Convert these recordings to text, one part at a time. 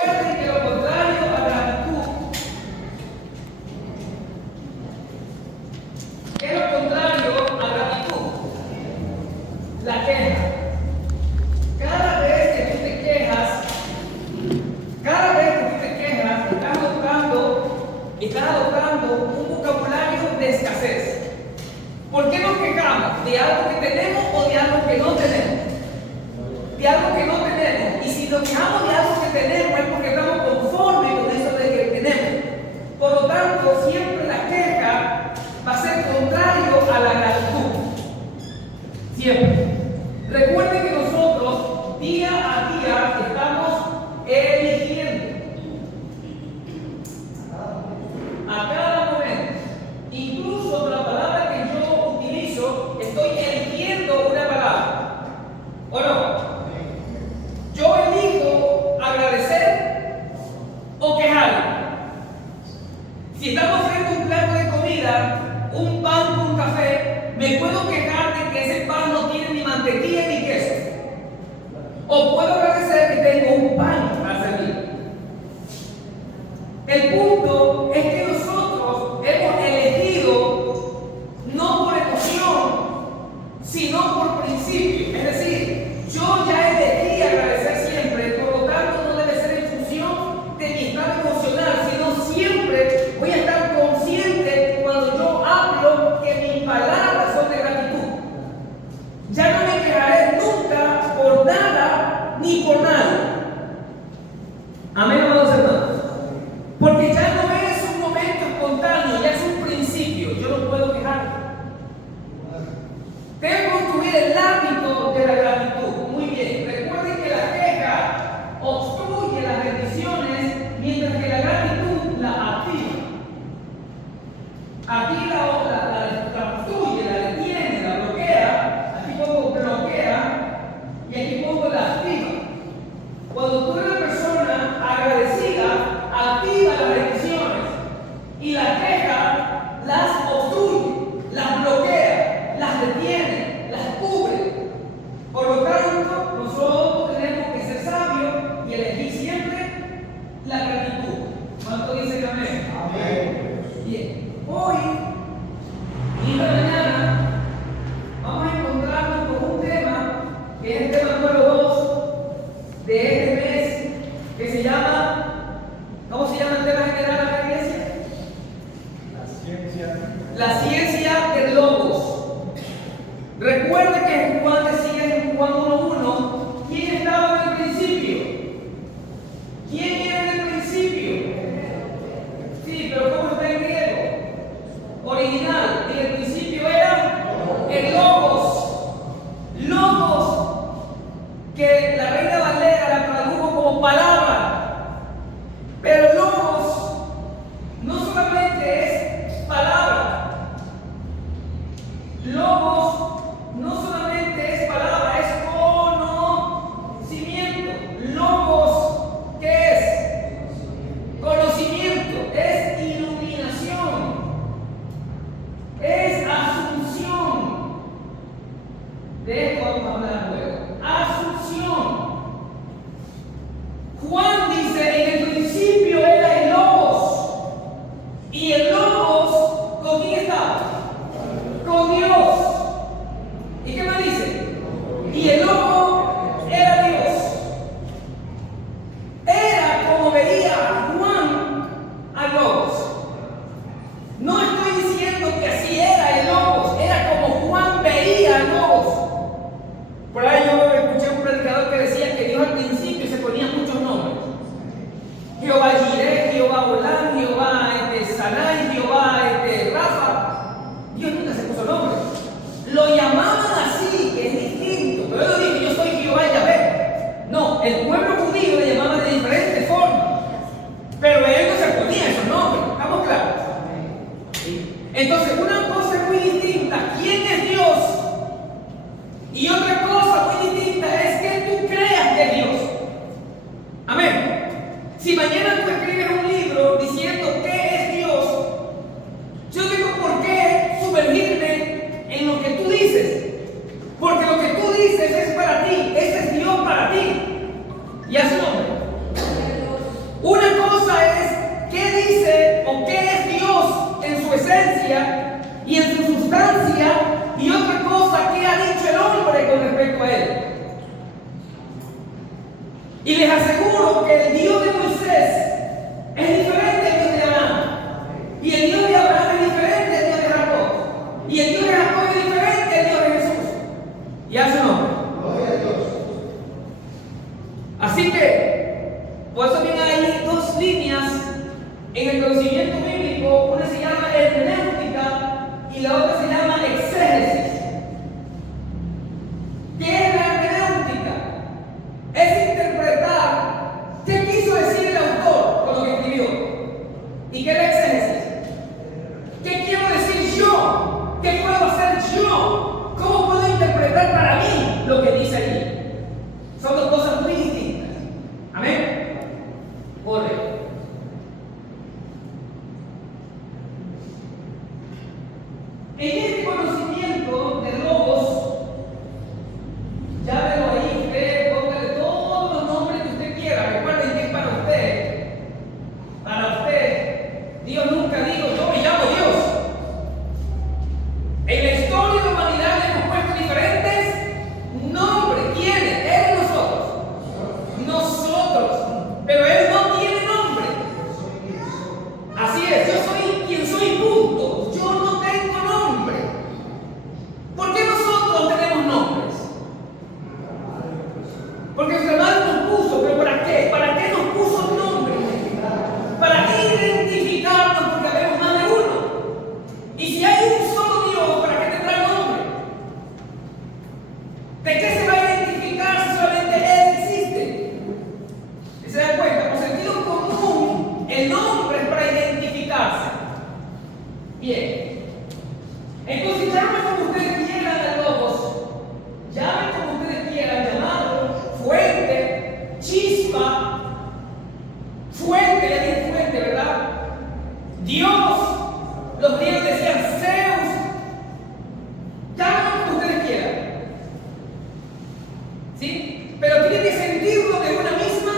Recuerden que lo contrario a gratitud es lo contrario a gratitud. La queja. Cada vez que tú te quejas, estás adoptando un vocabulario de escasez. ¿Por qué nos quejamos? ¿De algo que tenemos o de algo que no tenemos? De algo que no tenemos. Y si nos quejamos de algo que tenemos es porque estamos conformes con eso de que tenemos. Por lo tanto, siempre la queja va a ser contrario a la gratitud. Siempre. Recuerden que nosotros día a día estamos eligiendo. A cada momento. Incluso la palabra que yo utilizo, estoy eligiendo una palabra. ¿O no? Yo elijo agradecer o quejarme. Si estamos frente a un plato de comida, un pan con un café, me puedo quejar de que ese pan no tiene ni mantequilla ni queso. O puedo agradecer que tengo un pan para servir. El punto es que nosotros hemos elegido no por emoción, sino por principio. Es decir, yo ya elegí agradecer siempre, por lo tanto no debe ser en función de mi estado emocional, sino siempre voy a estar consciente cuando yo hablo que mis palabras son de gratitud. Ya no me quejaré nunca por nada ni por nadie. Amén, amados hermanos. Porque ya no es un momento espontáneo, ya es un principio. Yo no puedo quejarme. Tengo que construir el hábito de la gratitud. Muy bien. Recuerden que la queja obstruye las bendiciones, mientras que la gratitud la activa. Aquí la obstruye, la detiene, la bloquea. Aquí pongo bloquea y aquí pongo la activa. Cuando tú eres una persona agradecida, activa las bendiciones y la queja las obstruye, las bloquea, las detiene, las cubre. Por lo tanto, nosotros tenemos que ser sabios y elegir siempre la gratitud. ¿Cuánto dicen amén? Amén. Bien, hoy y esta mañana vamos a encontrarnos con un tema que es el tema número 2 de este mes, que se llama, ¿cómo se llama el tema general de la iglesia? La ciencia del logos. Recuerde que Juan decía en Juan 1:1, ¿quién estaba en el principio? ¿Quién era en el principio? Sí, pero ¿cómo está en griego? Original. En el principio era el logos. Logos, que la Reina Valera la tradujo como palabra. Pero logos no solamente es palabra. Logos no solamente es palabra, es conocimiento. Logos, ¿qué es? Conocimiento, es iluminación, es asunción. De esto vamos a hablar luego. Asunción. Juan dice, en el principio era el Logos. Y el Logos, ¿con quién estaba? Con Dios. ¿Y qué más dice? Y el Logos era Dios. Era como veía Juan al Logos. No estoy diciendo que así era el Logos, era como Juan veía al Logos. Por ahí yo escuché un predicador que decía que Dios al principio se ponía muchos nombres. Jehová Jireh, Jehová Olán, Jehová Sanai, Jehová Rafa. Dios nunca se puso nombre. Lo llamaban así, que es distinto. Pero él no dijo, yo soy Jehová Yahvé. No, el pueblo judío le llamaba de diferentes formas. Pero él no se ponía esos nombres. ¿Estamos claros? Entonces, una cosa es muy distinta. ¿Quién es Dios? Y otra cosa muy distinta es que tú creas que es Dios. Amén. Si mañana tú escribes un libro diciendo qué es Dios, yo tengo por qué sumergirme en lo que tú dices. Porque lo que tú dices es para ti. Ese es Dios para ti. ¿Y a su nombre? esencia y en su sustancia, y otra cosa que ha dicho el hombre con respecto a él. Y les aseguro que el Dios de Moisés es diferente al Dios de Abraham. Y el Dios de Abraham es diferente al Dios de Jacob. Y el Dios de Jacob es diferente al Dios de Jesús. Y a su nombre. Así que, por eso vienen ahí dos líneas en el conocimiento bíblico. Una se llama hermenéutica y la otra se llama exégesis. ¿Qué es la hermenéutica? Es interpretar qué quiso decir el autor con lo que escribió. ¿Y qué es la exégesis? ¿Qué quiero decir yo? ¿Qué puedo hacer yo? ¿Cómo puedo interpretar para mí lo que dice allí? Son dos cosas muy distintas. Amén. Correcto. En este conocimiento de logos, llámelo ahí usted, póngale todos los nombres que usted quiera. Recuerden que es para usted. Para usted. Dios nunca dijo, yo me llamo Dios. En la historia de la humanidad le hemos puesto diferentes nombres. ¿Quiénes? Él y nosotros. Nosotros. Pero Él no tiene nombre. Así es, yo soy quien soy, punto. Yo no tengo nombre. ¿Por qué nosotros tenemos nombres? Porque nuestra madre nos puso, pero ¿para qué? ¿Para qué nos puso nombre? Para identificarnos, porque habemos más de uno. Y si hay un solo Dios, ¿para qué tendrá nombre? ¿De qué se va a identificar si solamente Él existe? ¿Y se dan cuenta? Por sentido común, el nombre es para identificarse. Bien. Entonces llamen como ustedes quieran a logos, llamen como ustedes quieran, llamarlo fuente, chispa, fuente, ya dije fuente, ¿verdad? Dios, los griegos decían Zeus, llamen como ustedes quieran. ¿Sí? Pero tienen que sentirlo de una misma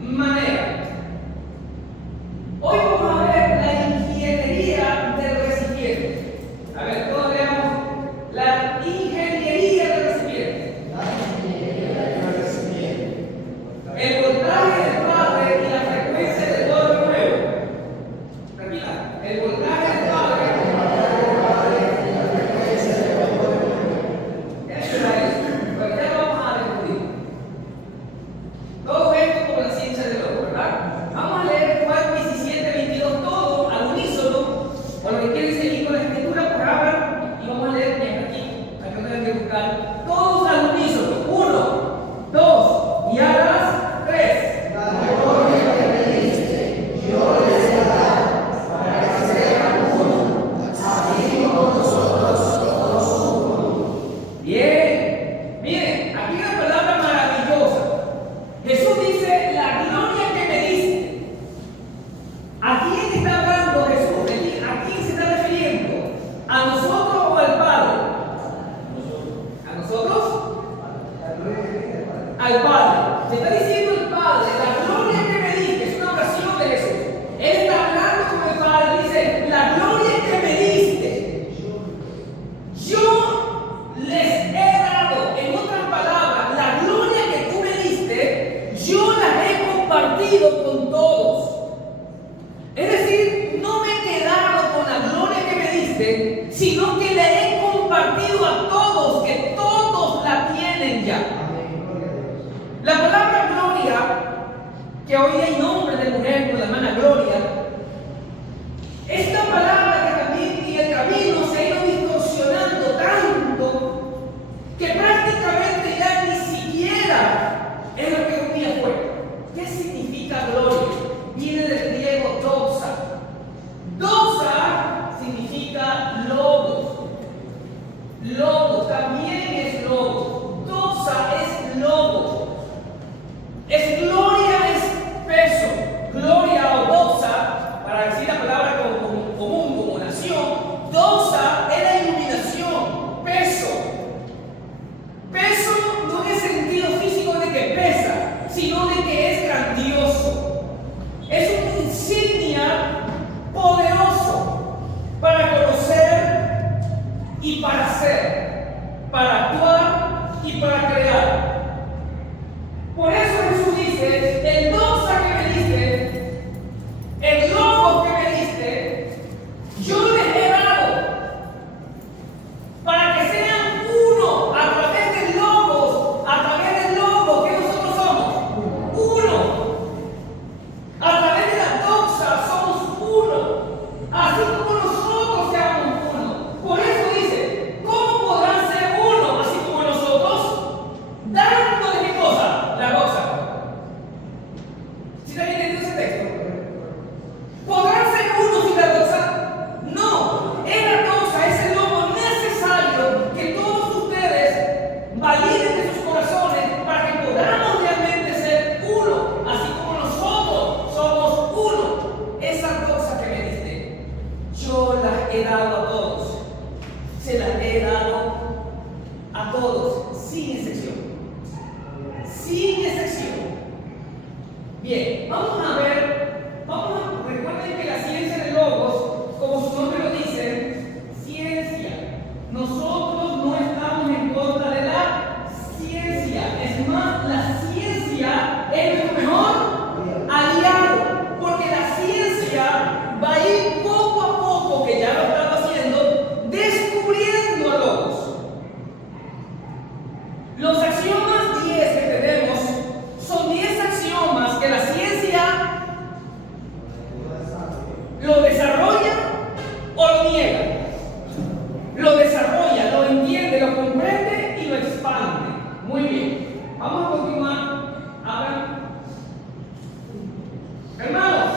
manera. Hoy vamos a ver la ingeniería del recipiente. A ver, todos veamos la ingeniería del recipiente. El voltaje del padre y la frecuencia de todo lo nuevo. Repita, el voltaje del padre. Eso era eso. Pero ya lo vamos a descubrir. Todo esto como la ciencia del logo, ¿verdad? Vamos a leer Juan 17:22, todo al unísono. Por lo que quieren seguir con la escritura, por ahora, y vamos a leer bien aquí no tengan que buscar. Todos al unísono. 1, 2, y a las 3. Bien, miren, aquí hay una palabra maravillosa. Jesús dice, la gloria que me diste. ¿A quién está hablando Jesús? ¿A quién se está refiriendo? ¿A nosotros o al Padre? ¿A nosotros? Al Padre. Se está diciendo el Padre, la gloria que me diste. Es una oración de Jesús. Él está hablando con el Padre. Dice, la gloria que me diste, yo les he dado. En otras palabras, la gloria que tú me diste, yo la he compartido con todos. Es decir, no me he quedado con la gloria que me diste, sino que le he compartido a todos, que todos la tienen ya. La palabra gloria, que hoy hay nombre de mujer con la hermana Gloria, esta palabra que también en el camino se ha ido distorsionando tanto que prácticamente ya ni siquiera es lo que un día fue. ¿Qué significa gloria? Viene del griego doxa. Doxa significa logos. Logos también es logos. Doxa es logos. Es gloria, es peso. Gloria o doxa validen de sus corazones para que podamos realmente ser uno, así como nosotros somos uno. Esa cosa que me diste, yo las he dado a todos, se las he dado a todos, sin excepción. Sin excepción. Bien, recuerden que la ciencia de Logos, como su nombre lo dice, ciencia. Nosotros no estamos en contra de la ciencia. Es más, la ciencia es nuestro mejor aliado, porque la ciencia va a ir poco a poco, que ya lo estaba haciendo, descubriendo a Logos. Los axiomas 10 que tenemos son 10 axiomas que la ciencia lo desarrolla o lo niega. Lo desarrolla, lo entiende, lo comprende y lo expande. Muy bien. Vamos a continuar. Ahora, hermanos,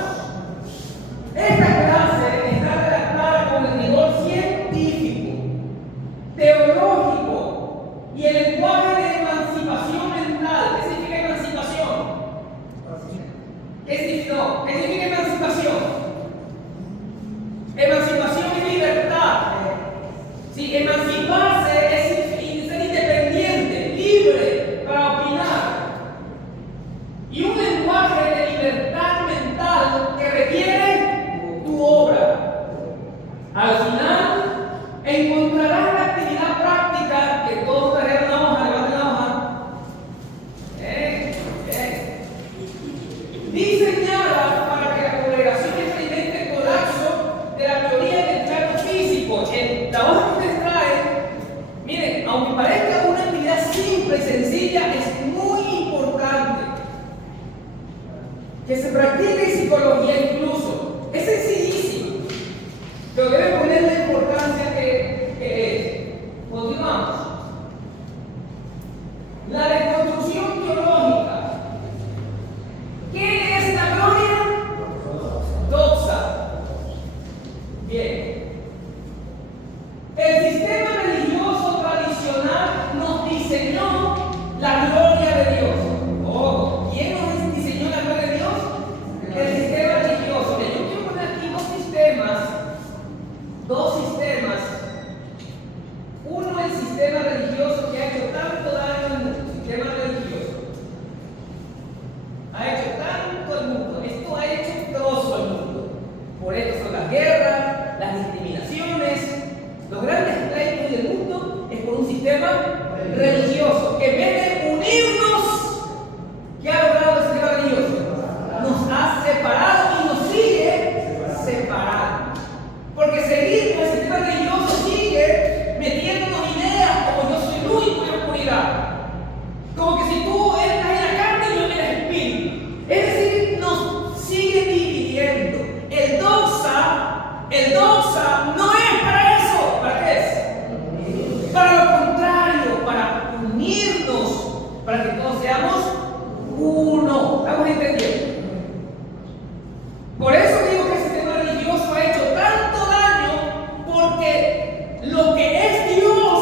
esta clase está redactada con el rigor científico, teológico y el lenguaje de emancipación mental. ¿Qué significa emancipación? ¿Qué significa emancipación? Emancipación y libertad. Sí, emanciparse es ser independiente, libre para opinar. Y un lenguaje de libertad mental que requiere tu obra. Al final, encontrarás la actividad práctica que todos trajeron la hoja, levanten la hoja. Diseñada para que la congregación experimente el colapso de la teoría del plano físico. La hoja que ustedes traen, miren, aunque parezca una actividad simple y sencilla, es muy importante que se practique en psicología incluso. Es sencillísimo, pero debe poner la importancia que es. Continuamos. La reconstrucción teológica. ¿Qué es la gloria? Doxa. Bien. El sistema religioso tradicional nos diseñó la gloria de Dios. Oh, ¿quién nos diseñó la gloria de Dios? El sistema religioso. Yo quiero poner aquí dos sistemas. Uno, el sistema religioso que ha hecho tanto daño al mundo. El sistema religioso ha hecho tanto al mundo. Esto ha hecho trozo al mundo. Por esto son las guerras, las discriminaciones. Los grandes pleitos del mundo es por un sistema religioso que en vez de unirnos, ¿qué ha logrado el sistema religioso? Nos ha separado y nos sigue separando. Porque seguir con el sistema religioso sigue metiéndonos ideas como yo soy luz y voy a oscuridad. Como que si tú estás en la carne y yo eres espíritu. Es decir, nos sigue dividiendo. El doxa no es para eso. ¿Para qué es? Para lo contrario, para unirnos, para que todos seamos uno. ¿Estamos entendiendo? Por eso digo que el sistema religioso ha hecho tanto daño, porque lo que es Dios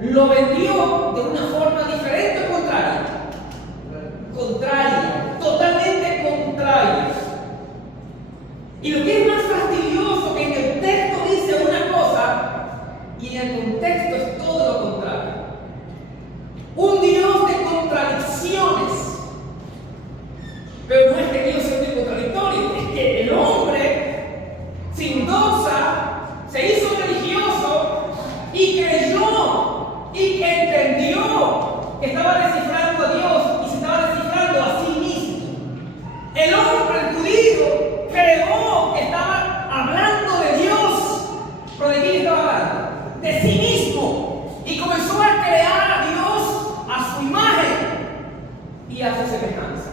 lo vendió de una forma diferente o contraria. Contraria, totalmente contraria. Y lo que es más fastidioso que en el texto dice una cosa y en el contexto es todo lo contrario. Un Dios de contradicciones. Pero no es que Dios sea muy contradictorio, es que el hombre sin doxa se hizo religioso y creyó y entendió que estaba descifrando a Dios y se estaba descifrando a sí mismo. El hombre, el judío, creyó que estaba hablando de Dios, pero ¿de quién estaba hablando? De sí mismo. Y comenzó a crear a Dios a su imagen y a su semejanza.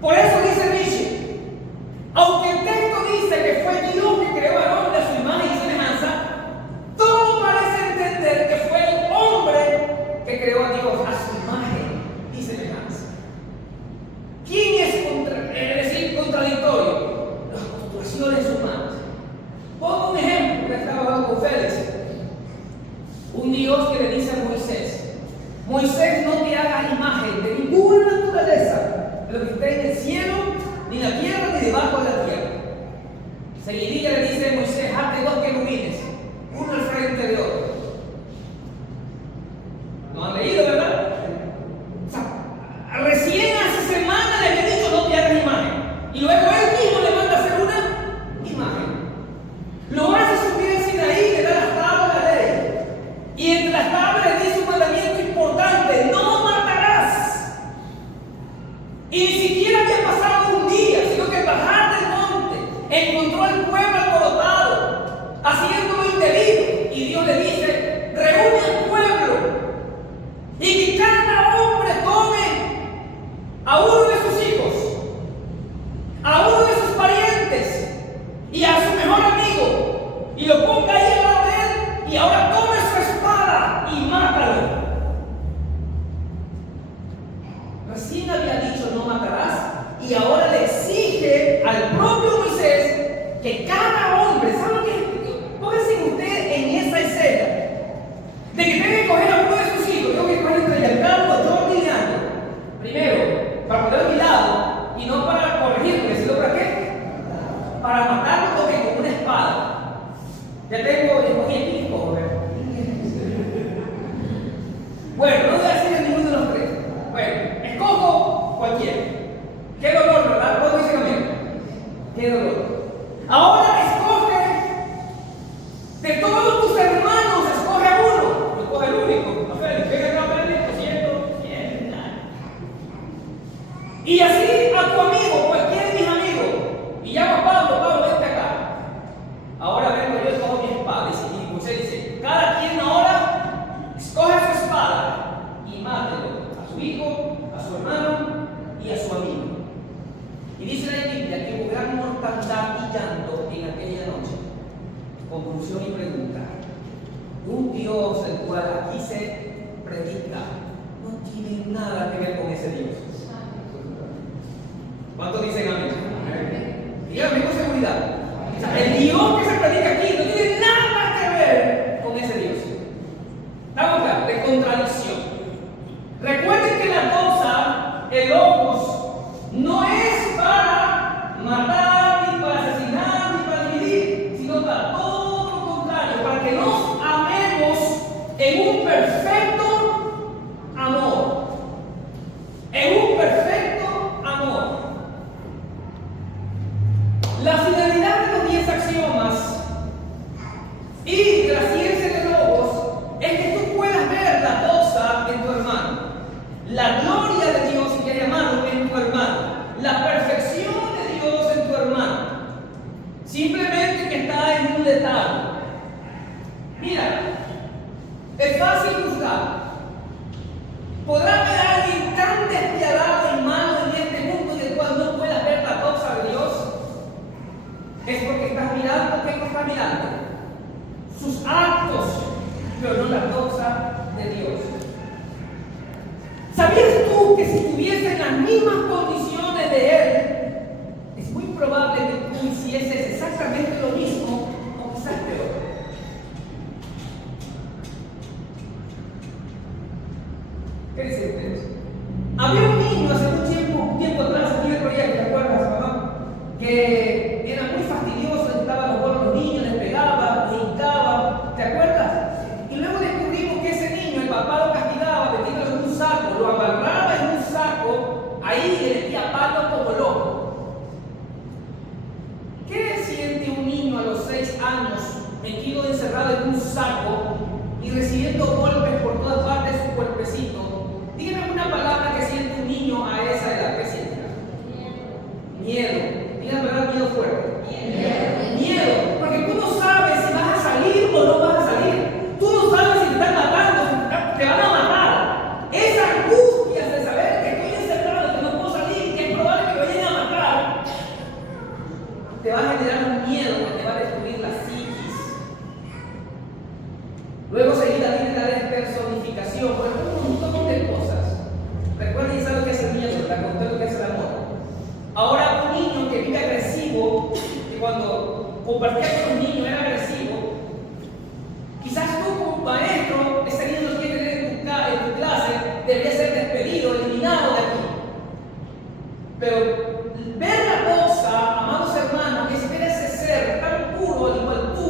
Por eso dice Nietzsche, aunque el texto dice que fue Dios que creó al hombre a su imagen y semejanza, todo parece entender que fue el hombre que creó a Dios a su imagen y semejanza. ¿Quién es contradictorio? Las postulaciones humanas. Pongo un ejemplo que estaba hablando con Félix. Un Dios que le le dice a Moisés: Moisés, no te hagas imagen de ninguna naturaleza, de lo que esté en el cielo, ni en la tierra, ni debajo de la tierra. Seguidilla le dice a Moisés: hazte 2 querubines, uno al frente de otro. ¿Lo han leído, verdad? O sea, recién hace semana le había dicho: no te hagas imagen. Y luego él mismo le manda a hacer una imagen. Lo hace subir al Sinaí, le da las tablas de la ley. Y entre las tablas le dice un mandamiento importante: no matarás. Y ni siquiera había pasado un día, sino que al bajar del monte encontró al pueblo alborotado, haciendo lo indebido. Y Dios le dice: reúne al pueblo y que cada hombre tome a uno de sus hijos, a uno de sus parientes y a su mejor amigo, y lo ponga ahí al lado de él, y ahora tome su espada y mátalo. Recién había dicho: no matarás, y ahora le exige al propio Moisés que cada hombre, ¿saben qué? Pónganse usted en esa escena de que tenga que coger a uno de sus hijos. Tengo que coger entre Giancarlo, Jordi y Leandro. Primero, para poner a mi lado, y no para corregirlo, sino para qué? Para matarlo con una espada. Ya escogí aquí y escojo, ¿verdad? Bueno, no voy a decir ninguno de los tres. Bueno, escojo cualquiera. Qué dolor, ¿verdad? ¿Cuándo dice conmigo? Qué dolor. Ahora escoge de todos tus hermanos, escoge a uno. No escoge el único. A ver, venga acá, Félix, lo siento. Y así a tu amigo, cualquiera de mis amigos. Y llama a Pablo, vente acá. Ahora vengo yo y cojo mi espada. Y Moisés dice: cada quien ahora escoge su espada y mátelo a su hijo, a su hermano y a su amigo. Y dice la Biblia que hubo gran mortandad y llanto en aquella noche. Conclusión y pregunta: un Dios el cual aquí se predica no tiene nada que ver con ese Dios. ¿Cuántos dicen amén? Díganme con seguridad. O sea, el Dios que se predica aquí no tiene nada que ver con ese Dios. Estamos claros, de contradicción. Recuerden que la doxa, el logos, no es para matar, ni para asesinar, ni para dividir, sino para todo lo contrario, para que nos amemos en un perfecto amor. En un perfecto amor. La finalidad de los 10 axiomas y de la ciencia de logos es que tú puedas ver la doxa en tu hermano, la gloria de Dios que hay amado en tu hermano, la perfección de Dios en tu hermano, simplemente que está en un letargo. Mira, es fácil juzgar. ¿Podrá haber alguien tan despiadado y malo en este mundo del cual no puedas ver la doxa de Dios? Es porque estás mirando, ¿qué estás mirando? Sus actos, pero no la doxa de Dios. ¿Sabías tú que si estuviese en las mismas condiciones de Él, es muy probable que tú hicieses exactamente lo mismo o quizás peor? ¿Qué dicen ustedes? Había un niño hace un tiempo atrás aquí en el proyecto, ¿te acuerdas, mamá? Que era muy fastidioso, le quitaba los bolos a los niños, les pegaba, les hincaba, ¿te acuerdas? Y luego descubrimos que ese niño, el papá lo castigaba metiéndolo en un saco, lo amarraba en un saco, ahí le metía palos como loco. ¿Qué siente un niño a los 6 años metido encerrado en un saco y recibiendo golpes por todas partes de su cuerpecito? Díganme una palabra que siente un niño a esa edad. ¿Qué siente? Miedo. Díganme la verdad, miedo fuerte. Miedo. Porque tú no sabes si vas a salir o no vas a salir. Tú no sabes si te están matando, si te van a matar. Esa angustia de saber que estoy encerrado, que no puedo salir, que es probable que me vayan a matar, te va a generar un miedo que te va a destruir la psiquis. Luego seguida viene la desesperación. debería ser despedido, eliminado de aquí. Pero ver la cosa, amados hermanos, es ver ese ser tan puro, al igual tú,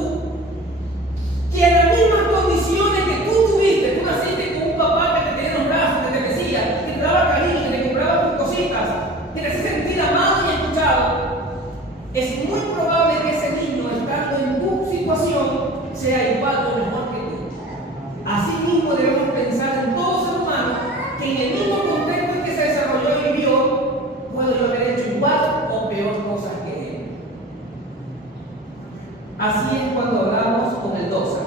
que en las mismas condiciones que tú tuviste, tú naciste con un papá que te tenía en los brazos, que te decía, que te daba cariño, que te compraba tus cositas, que te hacía sentir amado y escuchado. Es muy probable que ese niño, estando en tu situación, sea igual o mejor que tú. Así mismo debemos pensar en todo ser humano que en el mismo contexto en que se desarrolló y vivió, puede haber hecho igual o peor cosas que él. Así es cuando hablamos con el doxa.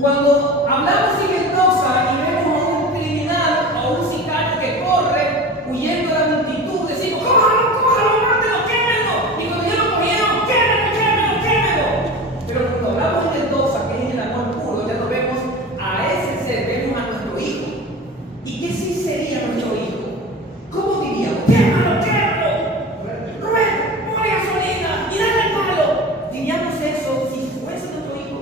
Cuando hablamos sin el doxa y vemos a un criminal o a un sicario que corre huyendo de la multitud, decimos: ¡cójalo, cójalo, mátelo, quémelo! Y cuando ya lo cogieron, ¡quémelo, quémelo, quémelo! Pero cuando hablamos en el doxa, que es el amor puro, ya no vemos a ese ser, vemos a nuestro hijo. ¿Y qué sí sería nuestro hijo? ¿Cómo diríamos? ¡Quémalo, quémalo! ¡Rubén, ponle gasolina y dale el palo! ¿Diríamos eso si fuese nuestro hijo?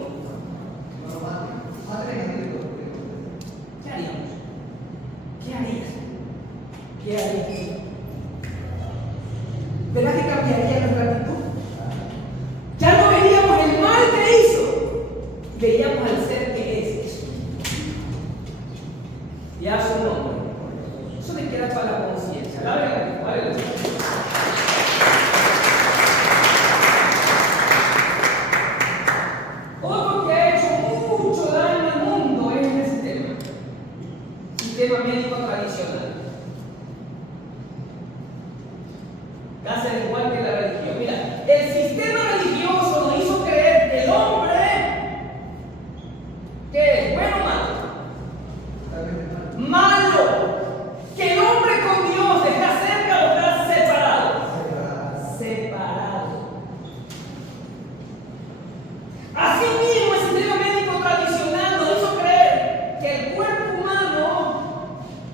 ¿Qué haríamos? ¿Qué harías? ¿Qué harías? ¿Verdad que cambiaría nuestra actitud? Ya no veríamos el mal que hizo, veíamos al ser que es. Ya su nombre. Eso me queda para la conciencia. Aleluya. Otro que ha hecho mucho daño al mundo es el sistema médico tradicional. Casi al igual que la religión. Mira, el sistema religioso nos hizo creer que el hombre, ¿qué es? ¿Bueno o malo? Malo. Que el hombre con Dios está cerca o está separado. Separado. Así mismo el sistema médico tradicional nos hizo creer que el cuerpo humano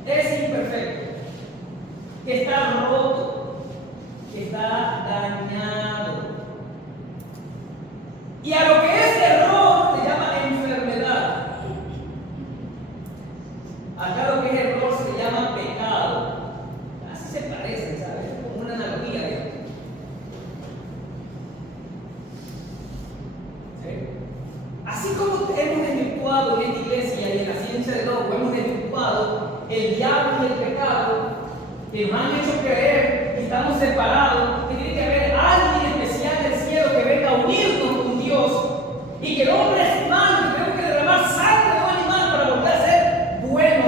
es imperfecto, que está roto, que está dañado. Y a lo que es error se llama enfermedad. Acá lo que es error se llama pecado. Así se parece, ¿sabes? Como una analogía de ¿sí? Así como hemos desvirtuado en esta iglesia y en la ciencia de lobo, hemos desvirtuado el diablo y el pecado, que nos han hecho creer que estamos separados, que tiene que haber alguien especial del cielo que venga a unirnos con Dios, y que el hombre es malo, que tenemos que derramar sangre de un animal para volver a ser bueno.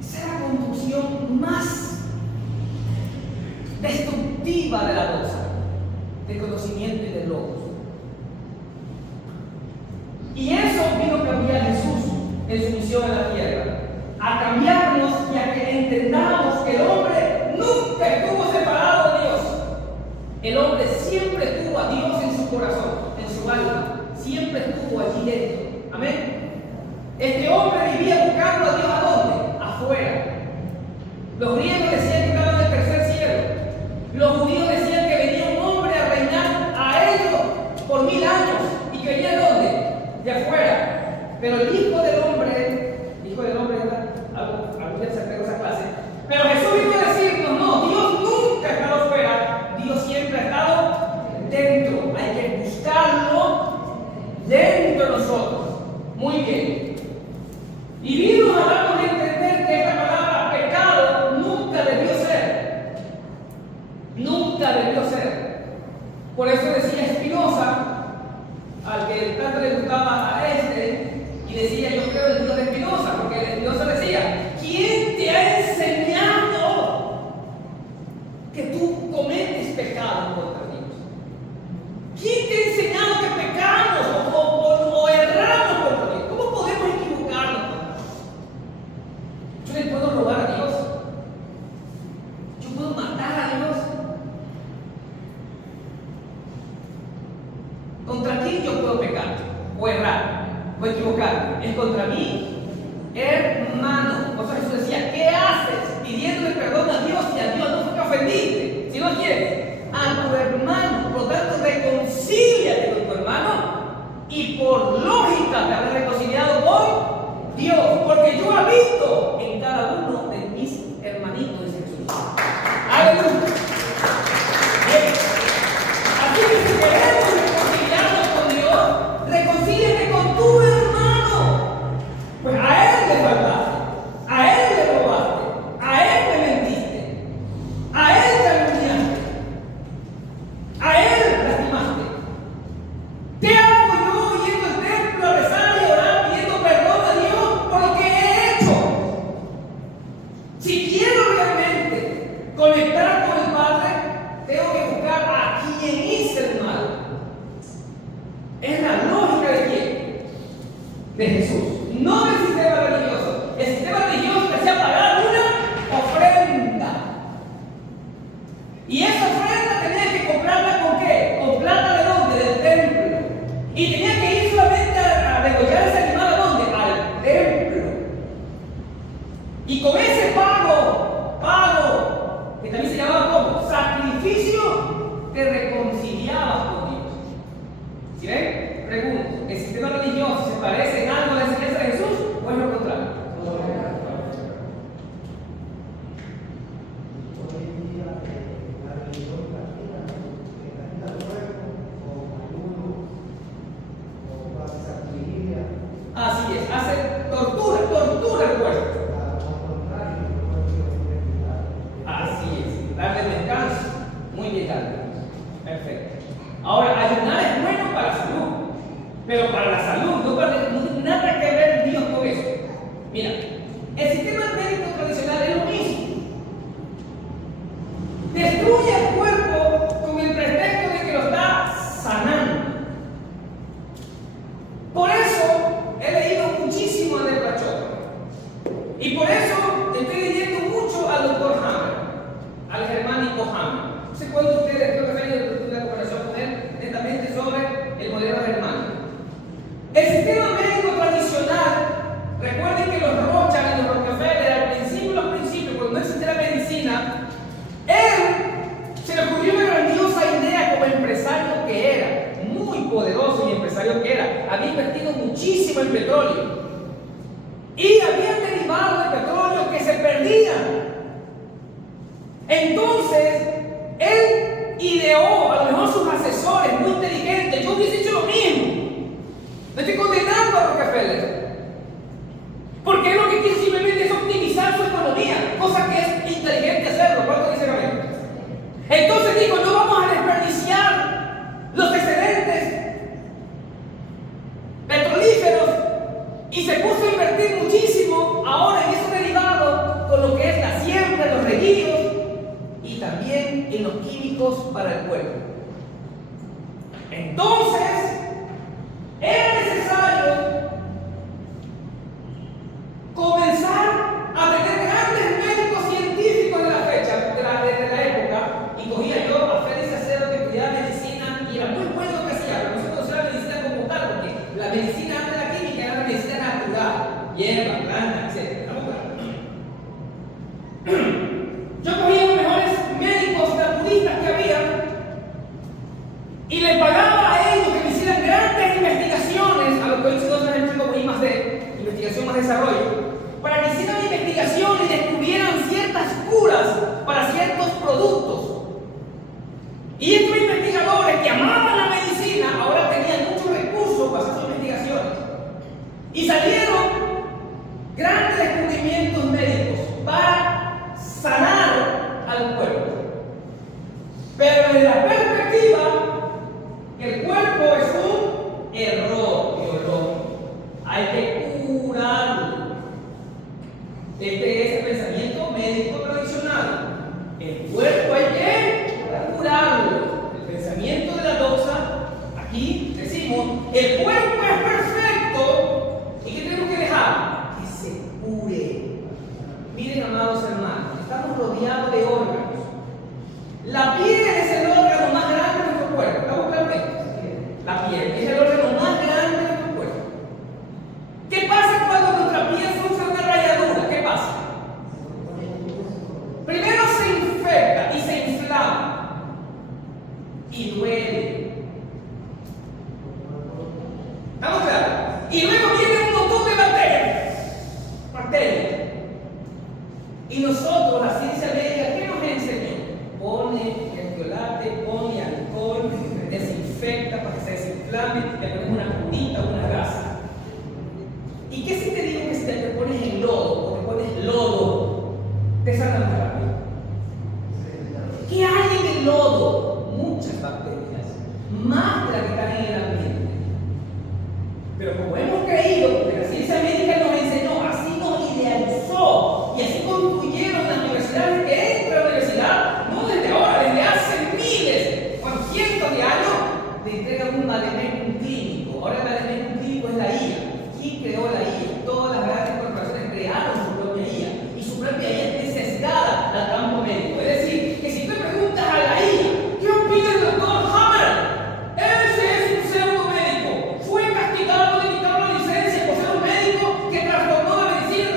Esa es la construcción más destructiva de la cosa, de conocimiento y de logos. Y eso vino a cambiar a Jesús en su misión en la tierra, a cambiarnos y a que entendamos que el hombre nunca estuvo separado de Dios. El hombre siempre tuvo a Dios en su corazón, en su alma, siempre estuvo allí dentro. Amén. Este hombre vivía buscando a Dios ¿a dónde? Afuera. Los griegos decían que estaban en el tercer cielo. Los judíos decían que venía un hombre a reinar a ellos por 1000 años y que venía ¿de dónde? De afuera. Pero el Hijo del Hombre, ¿verdad? Algún día se pegó esa clase. Pero Jesús vino a decirnos: no, Dios nunca ha estado fuera, Dios siempre ha estado dentro. Hay que buscarlo dentro de nosotros. Muy bien. Y vino a darnos a entender que esta palabra pecado nunca debió ser. Nunca debió ser. Por eso decía Spinoza, al que tanto le gustaba a y decía: yo creo en el Dios de Spinoza, porque Spinoza decía: ¿quién te ha enseñado que tú cometes pecado contra Dios? ¿Quién te ha enseñado que pecamos o erramos contra Dios? ¿Cómo podemos equivocarnos contra Dios? Yo le puedo robar a Dios, yo puedo matar a Dios. ¿Contra quién yo puedo pecar o errar o equivocarme? Es contra mí, hermano. O sea, Jesús decía: ¿qué haces pidiéndole perdón a Dios y a Dios no fue que ofendiste? Si no quieres, a tu hermano. Por lo tanto, reconcíliate con tu hermano y por lógica te habrás reconciliado con Dios. ha visto en cada uno de mis hermanitos, dice Jesús. Aleluya. Bien. Así que si queremos reconciliarnos con Dios, reconcíliate con tu hermano. Pues a él le faltaste, a él le robaste, a él le mentiste, a él te calumniaste, a él lastimaste. ¿Qué hago yo yendo al templo a rezar y orar pidiendo perdón a Dios por lo que he hecho? Si quiero realmente conectar con el Padre, tengo que buscar a quien hice el mal. Es la lógica de quién? De Jesús, no del sistema religioso. El sistema religioso te hacía pagar una ofrenda. Y esa ofrenda tenía que comprarla con qué? Con plata de dónde? Del templo. Y tenía que ir solamente a degollar ese animal, ¿a dónde? Al templo. Y con ese pago, que también se llamaba como sacrificio, te reconciliabas con Dios. ¿Sí ven? Pregunto, ¿el sistema religioso se parece en algo a la enseñanza de Jesús o es lo contrario? Así es, hace tortura el cuerpo. Así es, darle descanso. Muy bien, Carlos. Perfecto. Ahora, ayunar es bueno para la salud, pero para la salud no tiene nada que ver Dios con eso. Mira, el sistema médico tradicional es lo mismo. Destruye el cuerpo con el pretexto de que lo está sanando. Por eso he leído muchísimo a Debrachov. Y por eso estoy leyendo mucho al doctor Hammer, al germánico Hammer. No sé cuántos de ustedes, creo que se han ido a una conversación con él netamente sobre el modelo germánico. El sistema médico tradicional, recuerden que los Rothschild y los Rockefeller, al principio, cuando no existía la medicina, él se le ocurrió una grandiosa idea como empresario que era, muy poderoso y empresario que era. Había invertido muchísimo en petróleo y había derivados de petróleo que se perdían. Entonces, él ideó, a lo mejor sus asesores muy inteligentes, yo hubiese hecho lo mismo. No estoy condenando a Rockefeller, porque él lo que quiere simplemente es optimizar su economía, cosa que es inteligente hacerlo. ¿Cuánto dicen amén? Entonces dijo, no vamos a desperdiciar los excedentes petrolíferos, y se puso a invertir muchísimo ahora en esos derivados, con lo que es la siembra, los reguíos y también en los químicos para el cuerpo. Entonces, era necesario comenzar a tener grandes médicos científicos de la fecha, de la época, y cogía yo a Félix Acero, que estudiaba medicina y era muy bueno lo que hacía, pero no se conocía la medicina como tal, porque la medicina antes de la química era la medicina natural, hierba, planta, etc. ¿Estamos claros? Yo cogía los mejores médicos naturistas que había y les pagaba a ellos que me hicieran grandes investigaciones, a lo que hoy se conoce en el mundo como I+D, investigación más desarrollo, para que hicieran investigación y descubrieran ciertas curas para ciertos productos. Y estos investigadores que amaban la medicina ahora tenían muchos recursos para hacer sus investigaciones. Y salieron grandes descubrimientos médicos para sanar al cuerpo. Pero desde la perspectiva que el cuerpo es un error biológico, hay que curarlo. Este es el pensamiento médico tradicional. El cuerpo hay que curarlo. El pensamiento de la doxa, aquí decimos, el cuerpo es perfecto. ¿Y qué tenemos que dejar? Que se cure. Miren, amados hermanos, estamos rodeados de órganos. La piel es el órgano más grande de nuestro cuerpo. ¿Estamos claros de esto? La piel es el órgano más grande de nuestro cuerpo. ¿Qué pasa cuando nuestra piel sufre una rayadura? ¿Qué pasa? Primero se infecta. te pones una curita, una gasa. ¿Y qué si te digo que si te pones en lodo o te pones lodo, te sacan más rápido? ¿Qué hay en el lodo? Muchas bacterias, más de las que están en el ambiente. Pero como hemos creído, porque la ciencia médica nos enseñó, así nos idealizó y así construyeron las universidades que entra a la universidad, no desde ahora, desde hace miles, cientos de años, le entregan un alimento clínico. Ahora el alimento clínico es la IA. ¿Quién creó la IA? Todas las grandes corporaciones crearon su propia IA y su propia IA es sesgada al campo médico. Es decir, que si tú preguntas a la IA, ¿qué opina el doctor Hammer? Ese es un pseudo médico. Fue castigado, le quitaron la licencia por ser un médico que trastornó la medicina,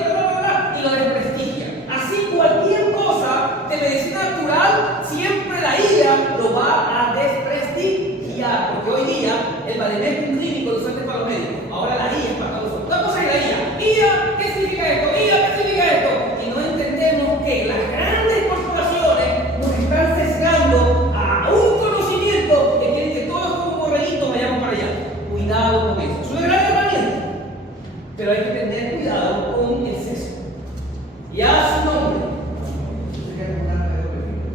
y lo desprestigia. Así cualquier cosa de medicina natural, siempre la IA lo va a desprestigiar. Porque hoy día el vademecum clínico lo usaste para los médicos. Ahora la IA es para todos nosotros. ¿Qué cosa es la IA? IA, ¿qué significa esto? IA, ¿qué significa esto? Y no entendemos que las grandes corporaciones nos están sesgando a un conocimiento que quieren que todos como borreguitos vayamos para allá. Cuidado con eso. Es una gran herramienta, pero hay que tener cuidado con el sesgo. Ya su nombre.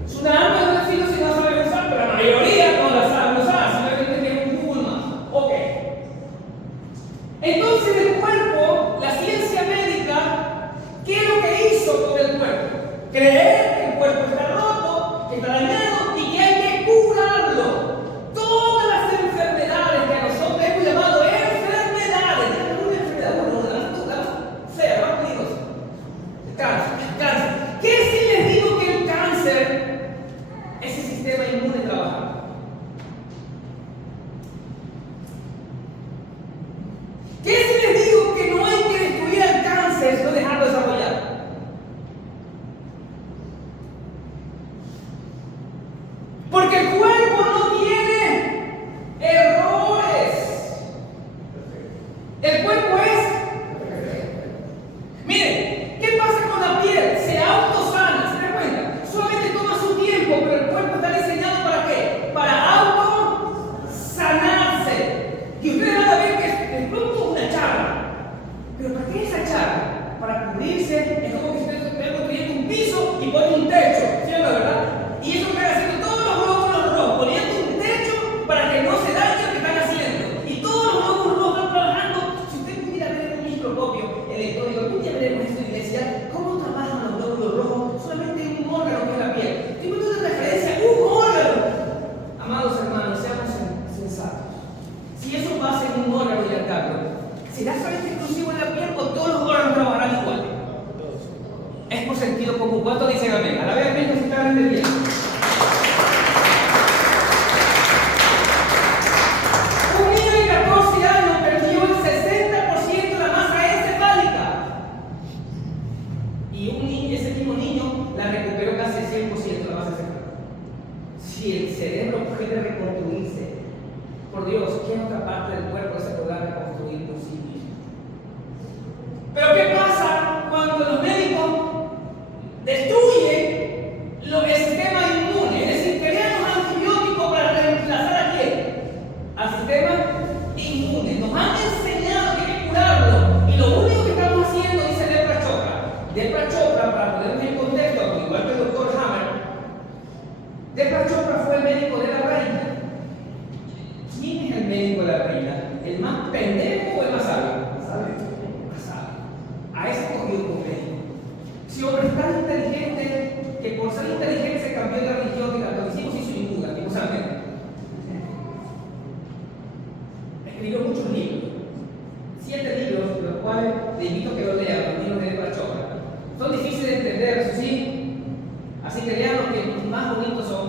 Es una arma de doble filo si no sabe usar, pero la mayoría no la sabe usar, simplemente tiene un Google más. Ok. Entonces el cuerpo, la ciencia médica, ¿qué es lo que hizo con el cuerpo? Creer que el cuerpo está roto, que está dañado y que hay que curarlo. Todas las enfermedades que a nosotros hemos llamado enfermedades, una enfermedad, la fea, más peligrosa. El cáncer. ¿Qué si les digo que el cáncer es el sistema inmune trabajando? ¿Qué si les digo que no hay que destruir el cáncer, sino dejarlo desarrollar? Porque el cuerpo no tiene errores. El cuerpo es. Miren, ¿qué pasa con la piel? Se autosana, ¿se dan cuenta? Solamente toma su tiempo, pero el cuerpo está diseñado ¿para qué? Para autosanarse. Y ustedes van a ver que es pronto una charla. ¿Pero para qué esa charla? Para cubrirse. Es como que ustedes están construyendo un piso y ponen un techo, ¿sí o no, verdad? Y eso que haciendo todos los glóbulos rojos, poniendo un techo para que no se dañe lo que están haciendo. Y todos los glóbulos rojos están trabajando. Si usted pudiera ver en un microscopio electrónico, algún día veremos esto en la iglesia, cómo trabajan los glóbulos rojos solamente en un órgano que es la piel. Estoy poniendo de referencia un órgano. Amados hermanos, seamos sensatos. Si eso pasa en un órgano del cardio, ¿será solamente exclusivo en la piel o todos los órganos trabajarán igual? Es por sentido común. ¿Cuánto dicen amén? A la vez amén, si están entendiendo. Un niño de 14 años perdió el 60% de la masa encefálica. Y ese mismo niño la recuperó casi el 100% de la masa encefálica. Si el cerebro puede reconstruirse, por Dios, ¿qué otra parte del cuerpo se podrá reconstruir por sí mismo? Pero ¿qué pasa cuando los médicos destruyen el sistema inmune? Es decir, crean un antibiótico para reemplazar a quién? Al sistema inmune. Nos han enseñado que hay que curarlo. Y lo único que estamos haciendo, dice Deepak Chopra. Deepak Chopra, para ponernos en contexto, igual que el doctor Hammer, Deepak Chopra fue el médico de la reina. ¿Quién es el médico de la reina? ¿El más pendejo o el más sabio? Más sabio. A ese cogió como médico. Si hombre es tan inteligente que por ser inteligente se cambió de religión y catolicismo sin ninguna, lastimosamente. Escribió muchos libros. 7 libros, de los cuales le invito a que los lean, los libros de Deepak Chopra. Son difíciles de entender, eso sí. Así que lean los que más bonitos son.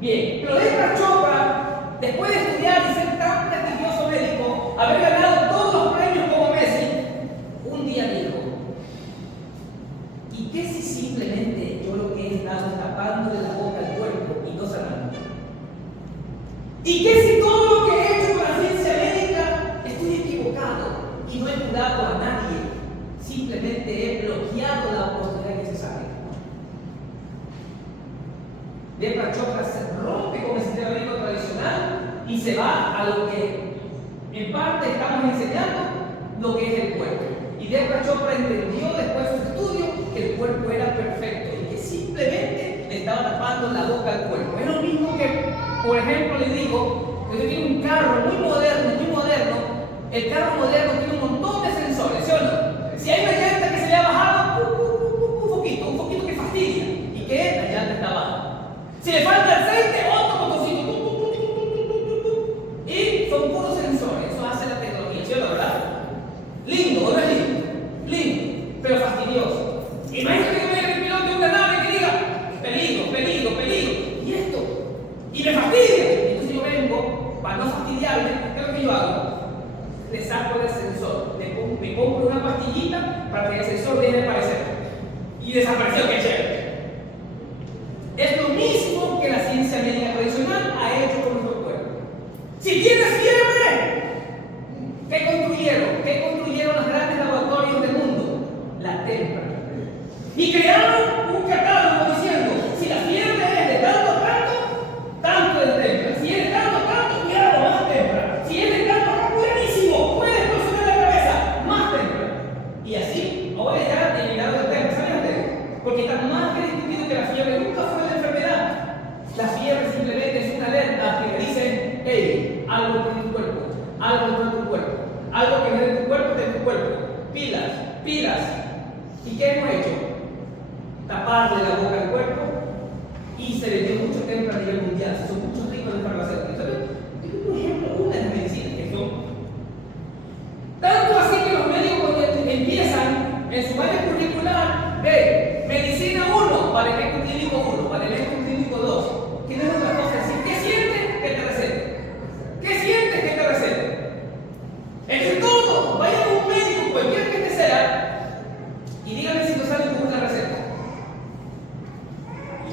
Bien, pero Deepak Chopra, después de estudiar y ser tan prestigioso médico, haber ganado todos los premios como Messi, un día dijo: ¿y qué si simplemente yo lo que he estado tapándole la boca al cuerpo y no sanando? ¿Y qué si todo lo que he hecho con la ciencia médica estoy equivocado y no he curado a nadie? Simplemente he bloqueado la oportunidad necesaria. Deepak Chopra se rompe con el sistema médico tradicional y se va a lo que en parte estamos enseñando, lo que es el cuerpo. Y Deepak Chopra entendió después de su estudio que el cuerpo era perfecto y que simplemente le estaba tapando la boca al cuerpo. Es lo mismo que, por ejemplo, le digo que usted tiene un carro muy moderno, el carro moderno tiene un montón de sensores, ¿sí o no? Si hay una llanta que se le ha bajado, un poquito que fastidia, y que la llanta está baja. Si le falta aceite, otro botoncito, y son puros sensores, eso hace la tecnología, ¿sí o no, verdad? Lindo, ¿o no es lindo? Lindo, pero fastidioso. Imagínate que venga el piloto de una nave que diga, peligro, y esto, y me fastidia. Entonces yo vengo, para no fastidiarme, ¿qué es lo que yo hago? Le saco el sensor, me compro una pastillita para que el sensor deje de aparecer. Y desapareció, qué chévere. Es lo mismo que la ciencia médica tradicional ha hecho con nuestro cuerpo. Si tienes fiebre, ¿qué construyeron los grandes laboratorios del mundo? La temperatura. Y crearon un catálogo diciendo, si la fiebre es de tanto a tanto de temperatura. Si es de tanto a tanto, cuidado, más temperatura. Si es de tanto a tanto, buenísimo, puede explosionar la cabeza, más temperatura. Y así, ahora ya he llegado al tema, ¿saben ustedes? Porque está más que discutido que la fiebre nunca fue una enfermedad. La fiebre simplemente es una alerta que me dice, hey, algo está en tu cuerpo, algo está en tu cuerpo, algo que no es de tu cuerpo, está en tu cuerpo. Pilas. ¿Y qué hemos hecho? Taparle la boca al cuerpo y se le dio mucho tiempo a nivel mundial. Son muchos ricos en farmacéuticos. Tengo un ejemplo, una de las medicinas que son tanto así que los médicos cuando empiezan en su área curricular, medicina 1, vale médico clínico 1, vale médico clínico 2. Que no es otra cosa, decir, ¿qué sientes? Que te recete. ¿Qué sientes? Que te recete. Entre todo, vaya a un médico, cualquiera que este sea, y dígame si no sale con una receta.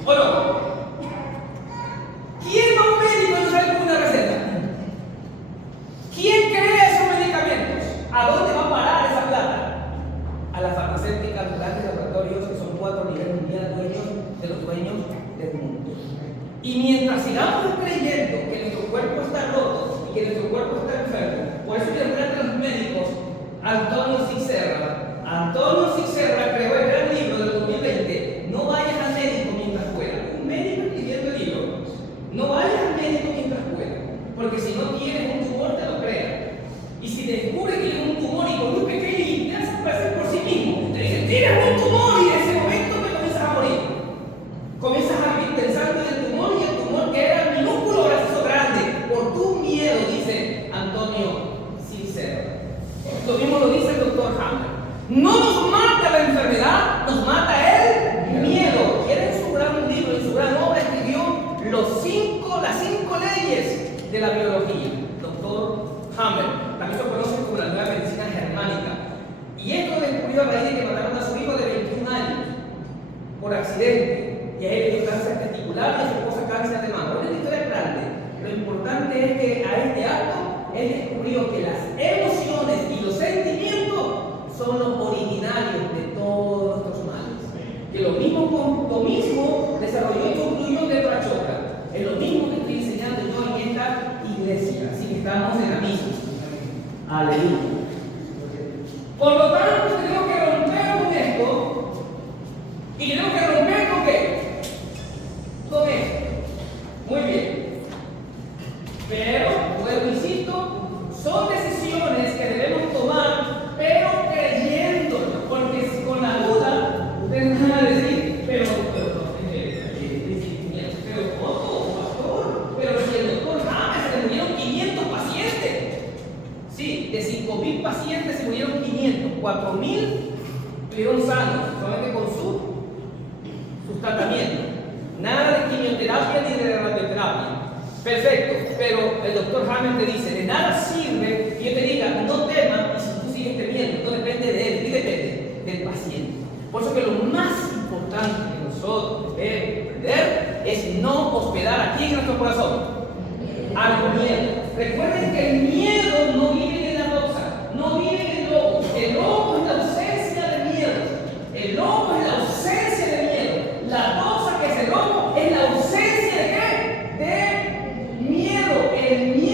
¿O no? ¿Quién va a un médico y no sale con una receta? ¿Quién crea esos medicamentos? ¿A dónde va a parar esa plata? A las farmacéuticas, los grandes laboratorios que son 4 a nivel mundial, dueños de los dueños del mundo. Y mientras sigamos creyendo que nuestro cuerpo está roto y que nuestro cuerpo está enfermo, por eso yo trato a los médicos, Antonio Sixerra creó el gran libro del 2020, No vayas al médico mientras pueda. Un médico escribiendo el libro, no vayas al médico mientras pueda, porque si no tienes un tumor te lo crea. Y si te descubre que tienes un tumor y con un pequeño y te hace aparecer por sí mismo, te dicen, tienes un tumor y en ese momento te comienzas a morir. Comienzas a vivir pensando en el tumor y el tumor que era minúsculo ahora se hizo grande por tu miedo, dice Antonio Sixerra. Lo mismo lo dice el doctor Hammer. No nos mata la enfermedad, nos mata el miedo. Y él en su gran libro, en su gran obra, escribió las 5 leyes de la biología. Doctor Hammer, también se conoce como la nueva medicina germánica. Y esto lo descubrió a raíz de que mataron a su hijo de 21 años por accidente. Y a él le dio cáncer testicular y a su esposa cáncer de mama. Una historia grande. Lo importante es que a este acto él descubrió que las emociones y los sentimientos son los originarios de todos nuestros males. Que lo mismo desarrolló y concluyó Deepak Chopra. Es lo mismo que estoy enseñando yo en esta iglesia. Así que estamos en la misma. Aleluya. Por lo tanto, tenemos que romper con esto. ¿Y tenemos que romper con qué? Con esto. Muy bien. Pero, luego insisto, son decisiones que debemos tomar, pero creyéndolo. Porque si con la duda, ustedes van a decir, pero pastor, pero si el doctor James se le murieron 500 pacientes. Sí, de 5,000 pacientes se murieron 500, 4,000 estuvieron sanos, solamente con sus tratamientos. Nada de quimioterapia ni de radioterapia. Perfecto, pero el doctor Hammer te dice, de nada sirve que yo te diga, no temas, y si tú sigues temiendo, no depende de él, y depende del paciente. Por eso que lo más importante que nosotros debemos aprender es no hospedar aquí en nuestro corazón al miedo. Recuerden que el miedo no vive en la doxa, no vive en el lobo. El lobo es la ausencia de miedo. El lobo es la ausencia de miedo. La doxa que es el lobo es la ausencia de ¿qué? De miedo. El miedo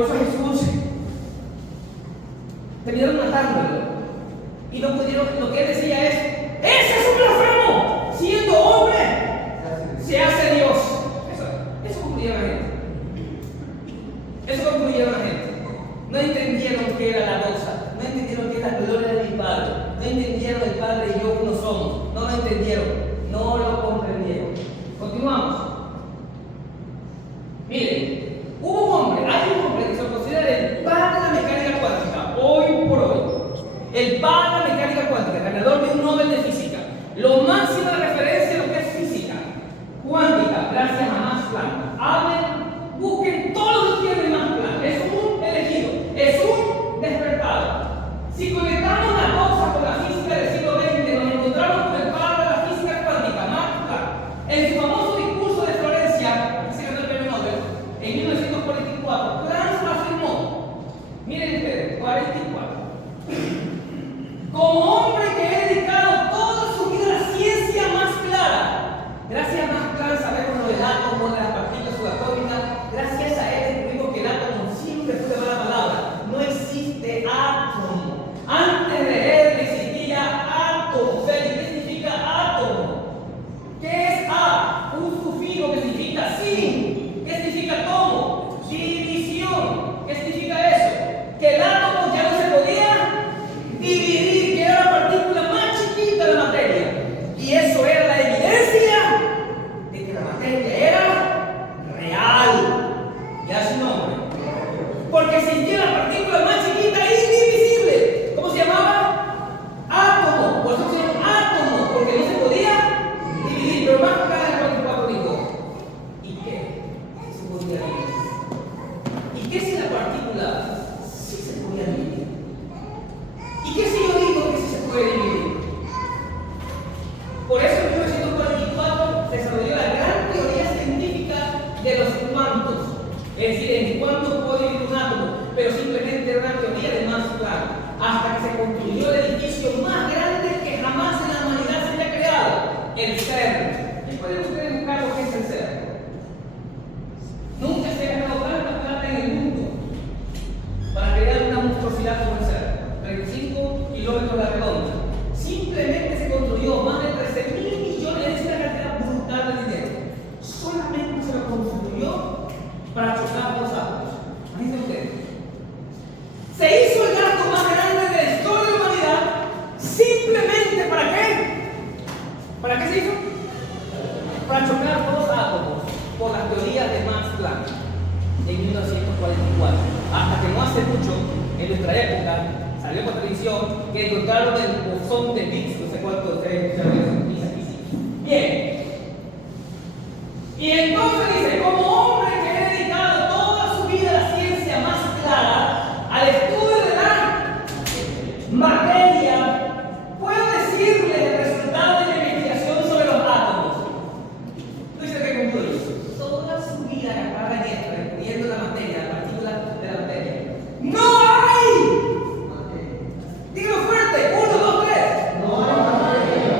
Por eso Jesús terminaron matándolo. Y no pudieron, lo que él decía es: ¡ese es un blasfemo! Siendo hombre, se hace Dios. Eso concluía la gente. Eso concluía la gente. No entendieron que era la dosa, no entendieron que era la gloria de mi Padre, no entendieron el Padre y yo uno somos, no lo entendieron, no lo comprendieron. Continuamos. Miren, hubo un hombre, hay un hombre que se considera el padre de la mecánica cuántica, hoy por hoy. El padre de la mecánica cuántica, ganador de un Nobel de física. Lo máxima referencia a lo que es física cuántica, gracias a Max Planck. Hablen, busquen todo lo que tiene Max Planck. Es un elegido, es un despertado. Si conectamos las cosas con la física del siglo XX, nos encontramos con el padre de la física cuántica, Max Planck. En su famoso discurso de Florencia, que se ganó el premio Nobel, en 1944, Planck afirmó, miren ustedes, 44. Como hombre que he dedicado toda su vida a la ciencia más clara, gracias a Max Planck sabemos lo del átomo, de las partículas subatómicas, gracias a él descubrimos que el átomo siempre fue de mala palabra, no existe átomo. Antes de él existía átomo. ¿Qué significa átomo? ¿Qué es A? Un sufijo que significa sin. ¿Qué significa tomo? División. ¿Qué significa eso? Que el átomo ya no se podía dividir, que era la partícula más chiquita de la materia. Y eso era la evidencia de que la materia era real. Ya su nombre. Porque existía la partícula más chiquita e indivisible. ¿Cómo se llamaba? Átomo. Por eso se llama átomo, porque no se podía dividir. Pero más acá en el 44 dijo: ¿y qué? Se podía dividir. ¿Y qué si la partícula sí se podía dividir? ¿Y qué si yo digo que sí se puede dividir? Por eso en 1944 se desarrolló la gran teoría científica de los cuantos. Es decir, en cuánto puede dividir un átomo, pero simplemente era una teoría de Max Planck, hasta que se construyó el edificio más grande que jamás en la humanidad se haya creado, el CERN. ¿Y pueden ustedes buscar lo que es el CERN? Nunca se ha ganado tanta plata en el mundo para crear una monstruosidad como el CERN, 35 kilómetros de redonda. Simplemente se construyó más de 13.000 millones, es una cantidad brutal de dinero. Solamente se lo construyó para chocar dos átomos. Imagínense ustedes. Se hizo el gasto más grande de la historia de la humanidad simplemente ¿para qué? ¿Para qué se hizo? Para chocar dos átomos por las teorías de Max Planck en 1944. Hasta que no hace mucho, en nuestra época, salió por televisión que encontraron el bosón de Higgs, no sé cuánto ustedes saben. Bien. Y entonces dice: como hombre que he dedicado toda su vida a la ciencia más clara, al estudio de la materia, puedo decirles el resultado de la investigación sobre los átomos. ¿Tú dices qué concluye? Toda su vida gastada en esto, descubriendo la materia, la partícula de la materia. ¡No hay! Dígalo fuerte, 1, 2, 3. No hay materia.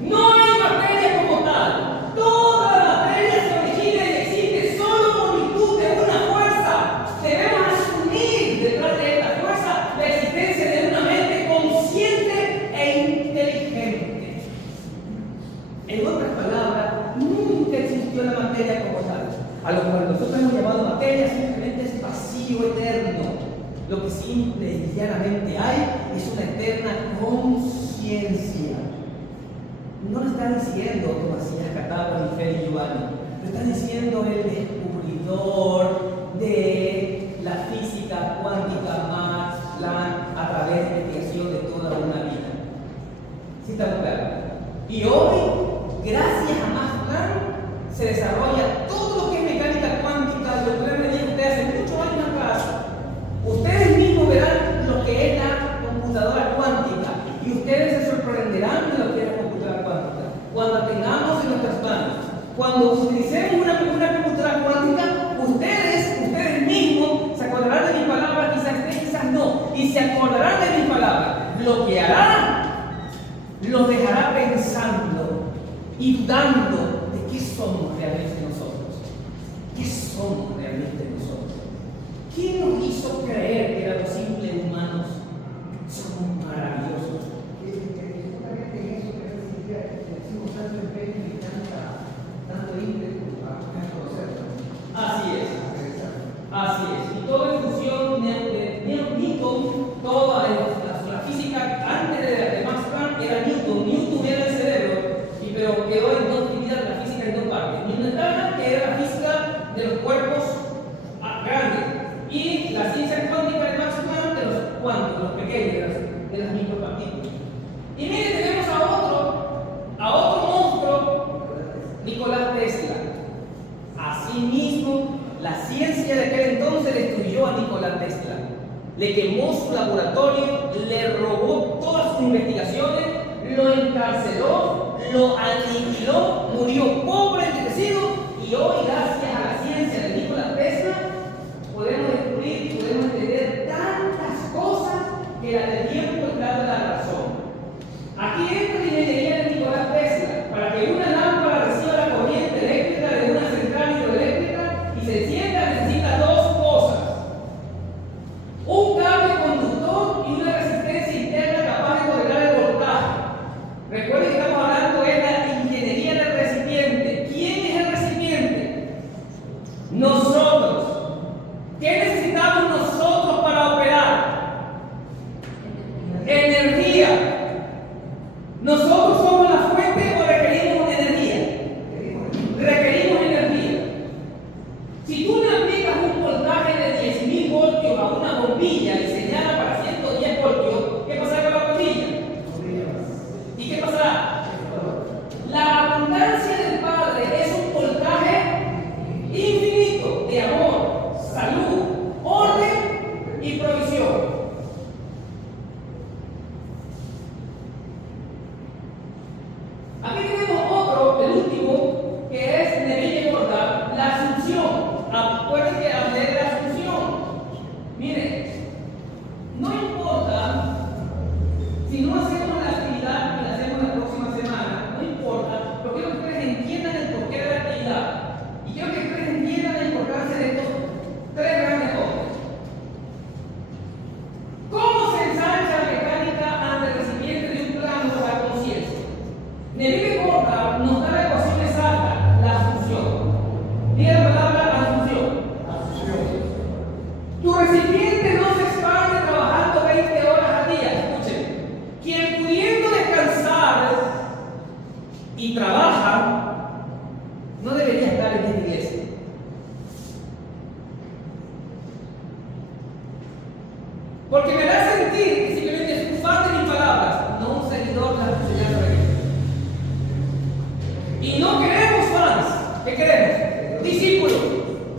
No hay materia como tal. Toda la materia se origina y existe solo por virtud de una fuerza. Debemos asumir detrás de esta fuerza la existencia de una mente consciente e inteligente. En otras palabras, nunca existió la materia como tal. A lo cual nosotros hemos llamado materia simplemente es vacío eterno. Lo que simple y llanamente hay es una eterna conciencia. No lo está diciendo Tomasías, Cataba, ni Félix Giovanni. Lo está diciendo el descubridor de la física cuántica Max Planck a través de la investigación de toda una vida. ¿Sí está muy claro? Y hoy, gracias a Max Planck, se desarrolla todo lo que es mecánica cuántica. Lo que me dijo usted hace muchos años atrás. Ustedes mismos verán lo que es la computadora cuántica y ustedes se sorprenderán de lo que es la computadora cuántica. Cuando tengamos en nuestras manos, cuando utilicemos una computadora cuántica, ustedes mismos se acordarán de mis palabras, quizás no, y se acordarán de mis palabras. Lo que hará, los dejará pensando y dudando de qué somos realmente nosotros. ¿Qué somos realmente nosotros? ¿Quién nos hizo creer que éramos simples humanos? Somos maravillosos. Justamente en eso que decimos tanto empeño y tanto ímpetu a conocerlo. Así es. Así es. Y todo en función de Newton, toda la física antes de Max Planck era Newton. Newton era el cerebro, pero quedó en dos divididas la física en dos partes. Newtoniana, que era la física de los cuerpos grandes, y la ciencia cuántica de Max Planck de los cuantos, los pequeños, de las micropartículas. Y miren, tenemos a otro monstruo, Nicolás Tesla. Asimismo, la ciencia de aquel entonces destruyó a Nicolás Tesla. Le quemó su laboratorio, le robó todas sus investigaciones, lo encarceló, lo aniquiló, murió pobre, enriquecido, y hoy, gracias a la ciencia de Nicolás Tesla, podemos descubrir, podemos entender tantas cosas que la del tiempo está dando la razón. Aquí entra la ingeniería de Nicolás Tesla. Para que una lámpara reciba la corriente eléctrica de una central hidroeléctrica y se encienda, necesita dos cosas: un cable conductor y una resistencia interna capaz de tolerar el voltaje. Recuerden que estamos hablando de la ingeniería del recipiente. ¿Quién es el recipiente? Nosotros. ¿Qué necesitamos nosotros para operar? Energía. ¿Nosotros somos la fuente o requerimos energía? Requerimos energía. Si tú le aplicas un voltaje de 10.000 voltios a una bombilla diseñada para 110 voltios, ¿qué pasará con la bombilla? ¿Y qué pasará? La abundancia del Padre es un voltaje infinito de amor, salud, orden y provisión. Aquí tenemos otro, el último, que es Neville Goddard, la asunción. Acuérdense que hablé de la asunción. Miren, no importa si no hacemos la actividad que la hacemos la próxima semana, no importa, pero quiero que ustedes entiendan el porqué de la actividad. Y quiero que ustedes entiendan la importancia de estos tres grandes cosas. ¿Cómo se ensancha la mecánica ante el recipiente de un plano de la conciencia? Neville Goddard nos da la ecuación exacta, la asunción. Diga la palabra asunción. Tu recipiente no se expande trabajando 20 horas al día. Escuchen, quien pudiendo descansar y trabaja, no debería estar en esta iglesia. Porque me da a sentir que simplemente es un fan de mis palabras, no un seguidor de las enseñanzas de Cristo. Y no queremos fans, ¿qué queremos? Discípulos.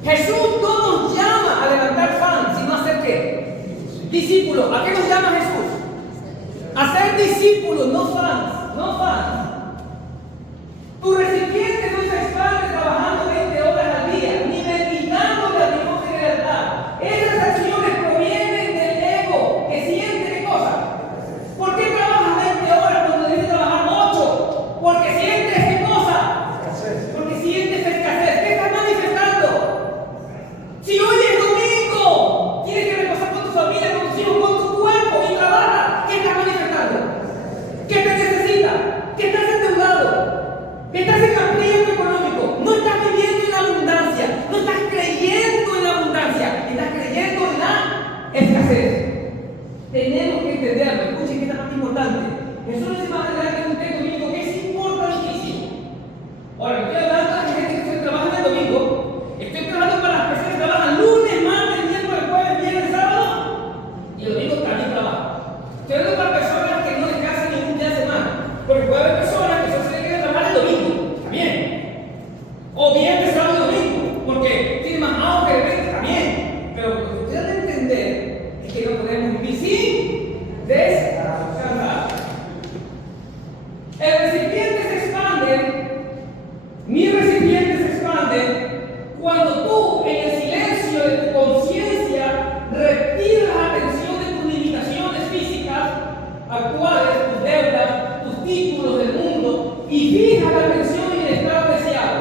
Jesús no nos llama a levantar fans, sino a hacer ¿qué? Discípulos. ¿A qué nos llama Jesús? A ser discípulos, no fans, no fans. Tu recipiente no se expande trabajando 20 horas al día, ni mendigando la dios de lealtad. Esas acciones provienen del ego, que siente ¿qué cosa? ¿Por qué trabajas 20 horas cuando debes trabajar 8? Porque sientes ¿qué cosa? Porque sientes escasez. ¿Qué estás manifestando? Si hoy es domingo, tienes que repasar con tu familia, con tus hijos, con tu cuerpo y trabaja. ¿Qué estás manifestando? ¿Qué te necesita? ¿Qué estás endeudado? ¿Estás en aprieto económico? No estás viviendo en la abundancia, no estás creyendo en la abundancia, estás creyendo en la escasez. Tenemos que entenderlo. Escuchen que esta parte importante. Jesús dice más adelante en un texto bíblico que es importantísimo. Ahora, estoy hablando de la gente que trabaja el domingo, estoy hablando para las personas que trabajan lunes, martes, miércoles, jueves, viernes, sábado, y el domingo también trabajan. Estoy hablando para personas que no descansan ningún día de semana, porque puede haber personas que solo se quieren trabajar el domingo, también. O viernes, sábado y domingo, porque tiene más auge de repente, también. Pero lo que ustedes deben entender es que no podemos vivir sin descansar. El recipiente se expande. Mi recipiente se expande cuando tú, en el silencio de tu conciencia, retiras la atención de tus limitaciones físicas actuales, tus deudas, tus títulos del mundo, y fijas la atención en el estado deseado,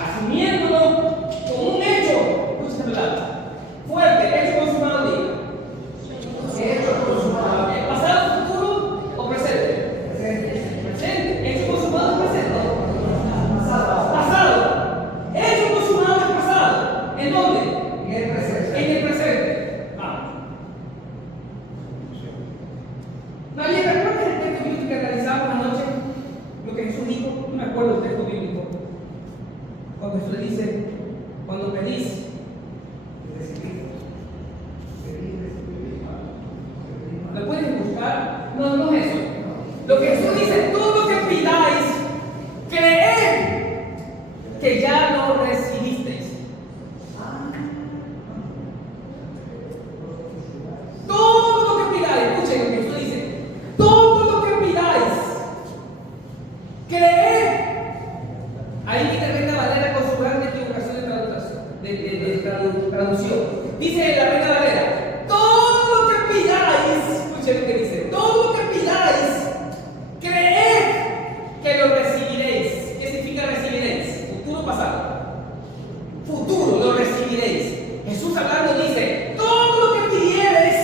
asumiéndolo como un hecho, escucha esta palabra, Ahí viene Reina Valera con su gran equivocación de traducción. Dice la Reina Valera: todo lo que pidáis, escuchen lo que dice, todo lo que pidáis, creed que lo recibiréis. ¿Qué significa recibiréis? Futuro pasado. Futuro, lo recibiréis. Jesús hablando dice: todo lo que pidiereis,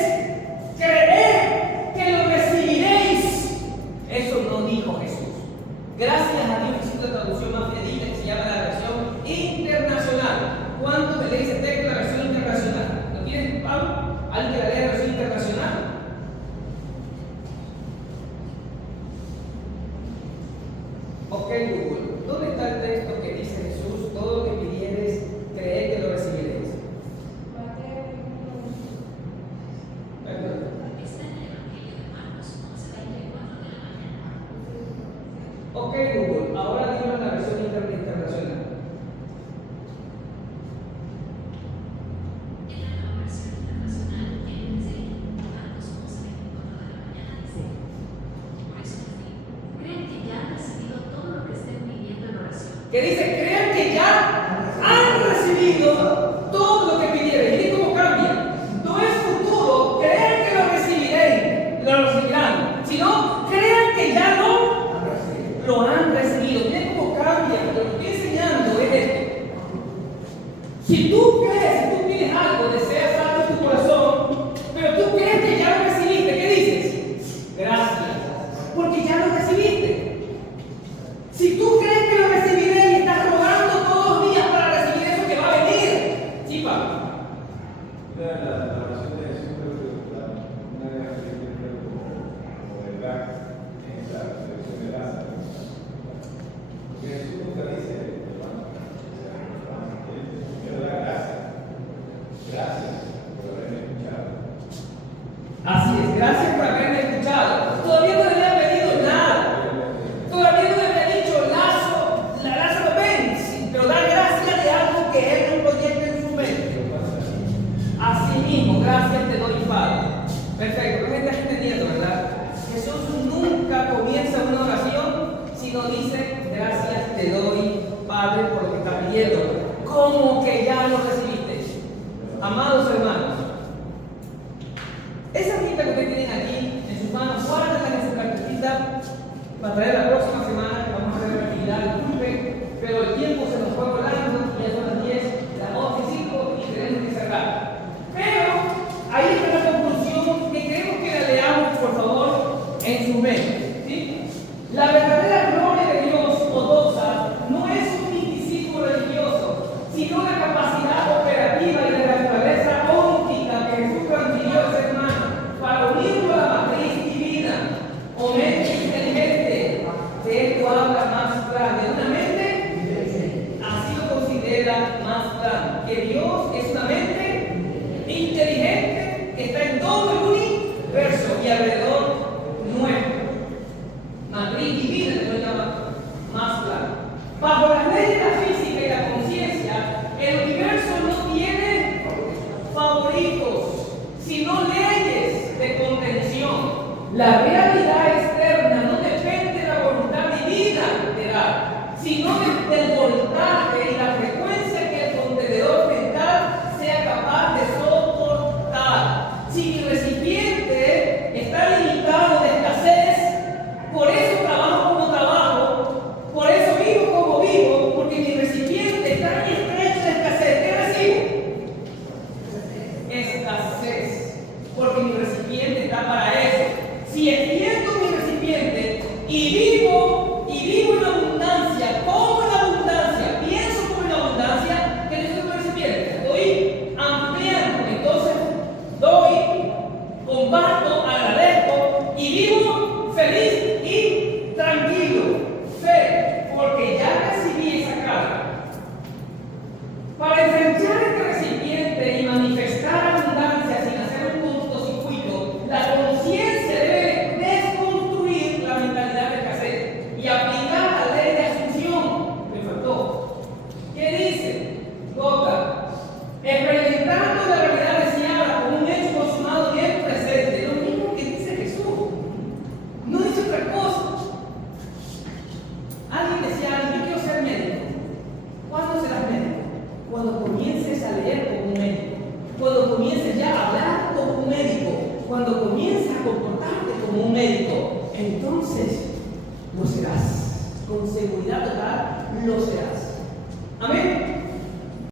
creed que lo recibiréis. Eso no dijo Jesús. Gracias a Dios existe una traducción más fidedigna que se llama la versión internacional. ¿Cuánto me lee ese texto, la versión internacional? ¿Lo tienes, Pablo? ¿Alguien que la lea la versión internacional? Ok, Google, ¿dónde está el texto que dice Jesús: todo lo que pidieres, creed que lo recibiréis? Ok, Google, ahora dime la versión internacional. Que dice: crean que ya han recibido todo lo que pidieron. ¿Y cómo cambia? No es futuro, crean que lo recibirán, sino crean que ya lo han recibido. Miren cómo cambia. Lo que estoy enseñando es esto. Si tú crees, si tú tienes algo, deseas algo en tu corazón, pero tú crees que ya lo recibiste, ¿qué dices? Gracias, porque ya lo recibiste. Si tú crees que lo recibiré y estás rogando todos los días para recibir eso que va a venir, ¿sí, Pablo? La oración de Jesús creo que una de las que yo creo como verdad es la resurrección de Lázaro. Porque Jesús nunca dice: yo doy gracias por haberme escuchado. Así es, gracias por haberme escuchado. Todavía no le había pedido nada. Todavía no le había dicho: Lázaro, ven, sí, pero da gracias de algo que él no proyecta en su mente. Así mismo, gracias te doy, Padre. Perfecto, creo que estás entendiendo, ¿verdad? Jesús nunca comienza una oración sino dice: gracias te doy, Padre, por lo que estás pidiendo. Como que ya lo recibiste. Amados hermanos, esa hojita que ustedes tienen aquí en sus manos, guárdenla en su carpetita para traer la próxima semana que vamos a hacer la actividad. Disculpen, pero el tiempo se nos fue volando, ya son las 10, las 11:05 y tenemos que cerrar. Pero ahí está la conclusión que queremos que la leamos, por favor, en su mente. ¿Sí? La verdadera gloria de Dios ortodoxa no es un misticismo religioso, sino la capacidad operativa y de la naturaleza óntica que Jesús transfirió a ser humano para unirlo a la matriz divina o mente inteligente. De esto habla más grande. Una mente, así lo considera más grande. Que Dios es una mente inteligente que está en todo el universo y alrededor nuestro. Matriz divina que lo llama más claro. Bajo las leyes de la física y la conciencia, el universo no tiene favoritos, sino leyes de contención. La realidad externa no depende de la voluntad divina de dar, sino del voltaje y la frecuencia que el contenedor mental sea capaz de soportar. Si mi recipiente está limitado de escasez, por eso trabajo como trabajo, por eso vivo como vivo, porque mi recipiente está en estrecho de escasez. ¿Qué recibo? Escasez, porque mi recipiente está para eso. Si extiendo mi recipiente y vivo en abundancia, como en abundancia, pienso como en abundancia, ¿qué necesito mi recipiente? Estoy ampliando, entonces doy, comparto, agradezco y vivo feliz y tranquilo. Fe, porque ya recibí esa carga. Para enfrentar este recipiente y manifestar abundancia sin hacer un cortocircuito, la conciencia debe desconstruir la mentalidad de escasez y aplicar la ley de asunción. Me faltó. ¿Qué dice? Toca. Experimentando la realidad deseada como un hecho consumado y en presente. Lo mismo que dice Jesús. No dice otra cosa. Alguien decía: yo quiero ser médico. comiences ya a hablar como un médico, cuando comiences a comportarte como un médico, entonces lo serás. Con seguridad total lo serás.